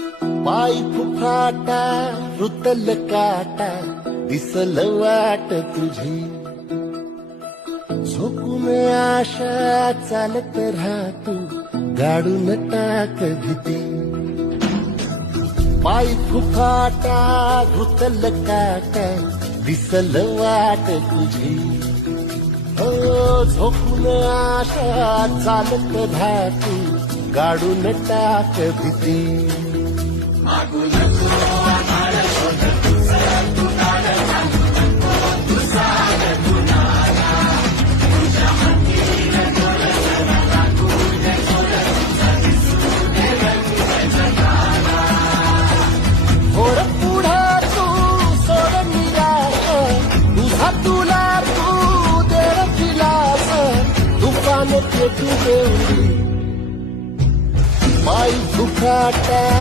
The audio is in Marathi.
पाय फुफाटा रुतल काटा दिसल वाट तुझी झोपून आशा चालत राहतो गाडून टाक भीती पाय फुफाटा रुतल काटा दिसल वाट तुझी हो झोपून आशा चालत राहतो गाडून टाक भीती थोडं पुढं तू सोड निराश तुझा तुला तू देव दिलास तुफान पेटू देऊ पाय फुफाटा